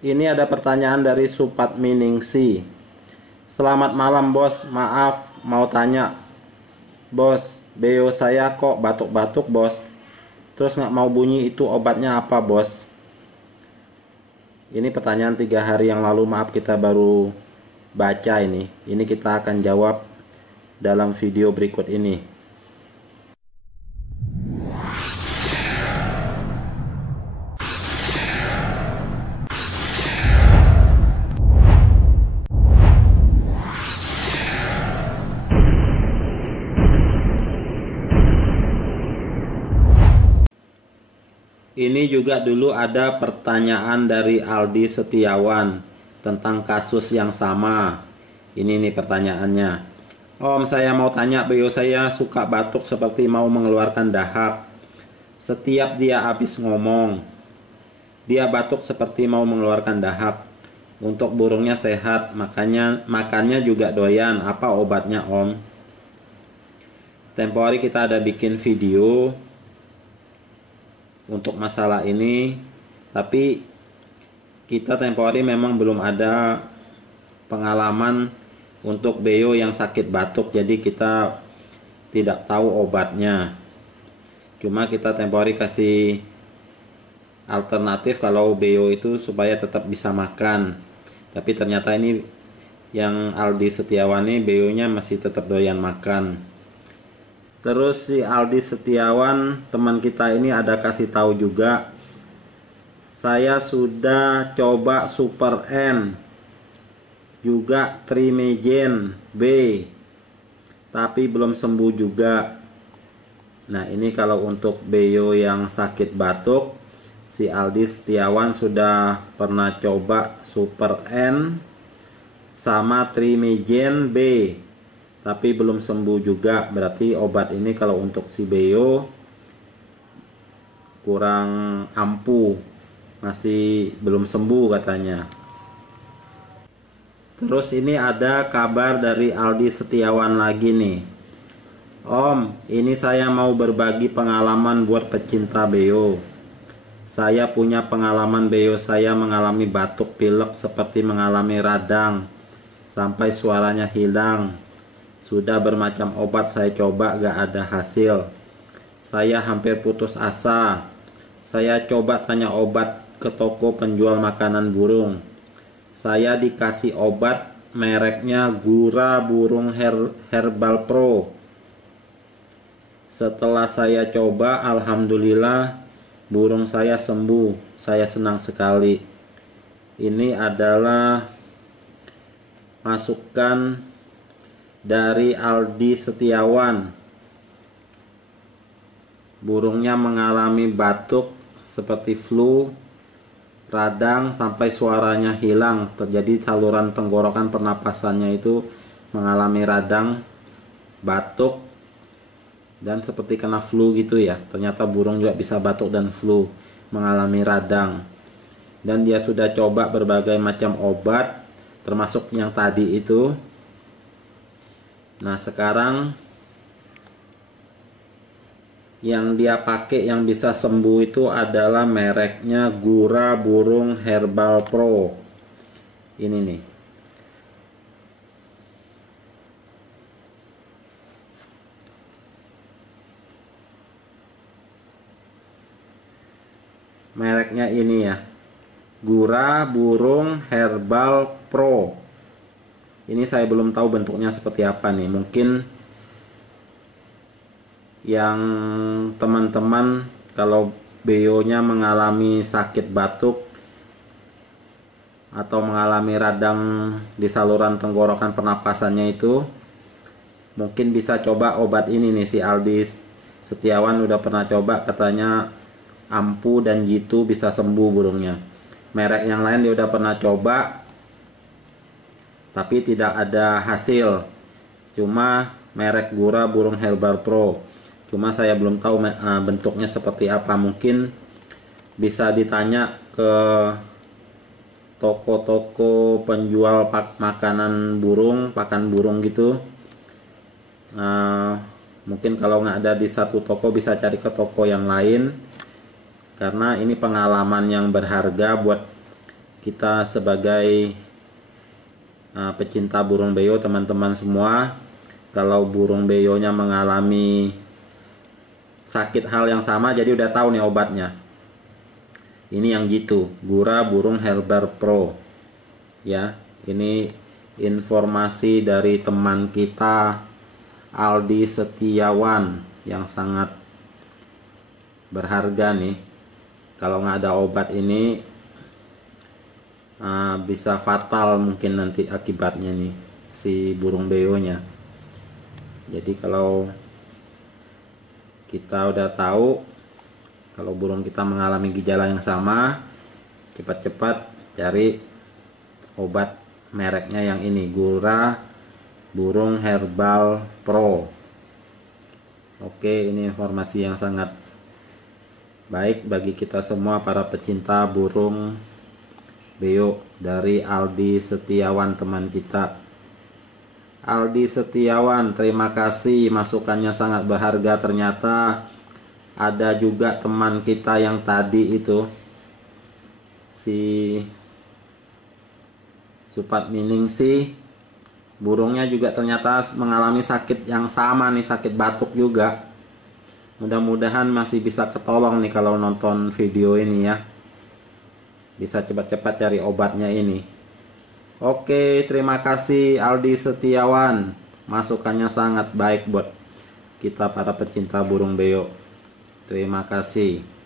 Ini ada pertanyaan dari Supatmi Ningsi. Selamat malam bos, maaf mau tanya bos, beo saya kok batuk-batuk bos. Terus nggak mau bunyi, itu obatnya apa bos? Ini pertanyaan 3 hari yang lalu, maaf kita baru baca ini. Ini kita akan jawab dalam video berikut ini. Ini juga dulu ada pertanyaan dari Aldi Setiawan tentang kasus yang sama. Ini nih pertanyaannya. Om, saya mau tanya, beo saya suka batuk seperti mau mengeluarkan dahak. Setiap dia habis ngomong, dia batuk seperti mau mengeluarkan dahak. Untuk burungnya sehat, makannya juga doyan. Apa obatnya om? Tempo hari kita ada bikin video untuk masalah ini, tapi kita tempo hari memang belum ada pengalaman untuk beo yang sakit batuk, jadi kita tidak tahu obatnya. Cuma kita tempo hari kasih alternatif kalau beo itu supaya tetap bisa makan. Tapi ternyata ini yang Aldi Setiawan ini beonya masih tetap doyan makan. Terus si Aldi Setiawan teman kita ini ada kasih tahu juga, saya sudah coba Super N juga Trimejen B tapi belum sembuh juga. Nah ini kalau untuk beo yang sakit batuk, si Aldi Setiawan sudah pernah coba Super N sama Trimejen B tapi belum sembuh juga. Berarti obat ini kalau untuk si beo kurang ampuh, masih belum sembuh katanya. Terus ini ada kabar dari Aldi Setiawan lagi nih. Om, ini saya mau berbagi pengalaman buat pecinta beo. Saya punya pengalaman beo saya mengalami batuk pilek seperti mengalami radang sampai suaranya hilang. Sudah bermacam obat saya coba gak ada hasil. Saya hampir putus asa. Saya coba tanya obat ke toko penjual makanan burung. Saya dikasih obat mereknya Gura Burung Herbal Pro. Setelah saya coba, alhamdulillah burung saya sembuh. Saya senang sekali. Ini adalah masukan dari Aldi Setiawan. Burungnya mengalami batuk seperti flu, radang sampai suaranya hilang. Terjadi saluran tenggorokan pernapasannya itu mengalami radang, batuk, dan seperti kena flu gitu ya. Ternyata burung juga bisa batuk dan flu, mengalami radang. Dan dia sudah coba berbagai macam obat, termasuk yang tadi itu. Nah sekarang yang dia pakai yang bisa sembuh itu adalah mereknya Gura Burung Herbal Pro. Ini nih. Mereknya ini ya. Gura Burung Herbal Pro. Ini saya belum tahu bentuknya seperti apa nih. Mungkin yang teman-teman kalau beonya mengalami sakit batuk atau mengalami radang di saluran tenggorokan pernapasannya itu, mungkin bisa coba obat ini nih. Si Aldi Setiawan udah pernah coba, katanya ampuh dan jitu bisa sembuh burungnya. Merek yang lain dia udah pernah coba tapi tidak ada hasil. Cuma merek Gura Burung Herbal Pro. Cuma saya belum tahu bentuknya seperti apa. Mungkin bisa ditanya ke toko-toko penjual makanan burung, pakan burung gitu. Mungkin kalau nggak ada di satu toko bisa cari ke toko yang lain. Karena ini pengalaman yang berharga buat kita sebagai pecinta burung beo, teman-teman semua, kalau burung beonya mengalami sakit hal yang sama, jadi udah tahu nih obatnya. Ini yang gitu, Gura Burung Herbal Pro. Ya, ini informasi dari teman kita Aldi Setiawan yang sangat berharga nih. Kalau nggak ada obat ini bisa fatal mungkin nanti akibatnya nih si burung beonya. Jadi kalau kita udah tahu kalau burung kita mengalami gejala yang sama, cepat-cepat cari obat mereknya yang ini, Gura Burung Herbal Pro. Oke, ini informasi yang sangat baik bagi kita semua para pecinta burung beo dari Aldi Setiawan, teman kita. Aldi Setiawan, terima kasih, masukannya sangat berharga. Ternyata ada juga teman kita yang tadi itu, si Supat Miningsih, burungnya juga ternyata mengalami sakit yang sama nih, sakit batuk juga. Mudah-mudahan masih bisa ketolong nih kalau nonton video ini ya. Bisa cepat-cepat cari obatnya ini. Oke, terima kasih Aldi Setiawan. Masukannya sangat baik buat kita para pecinta burung beo. Terima kasih.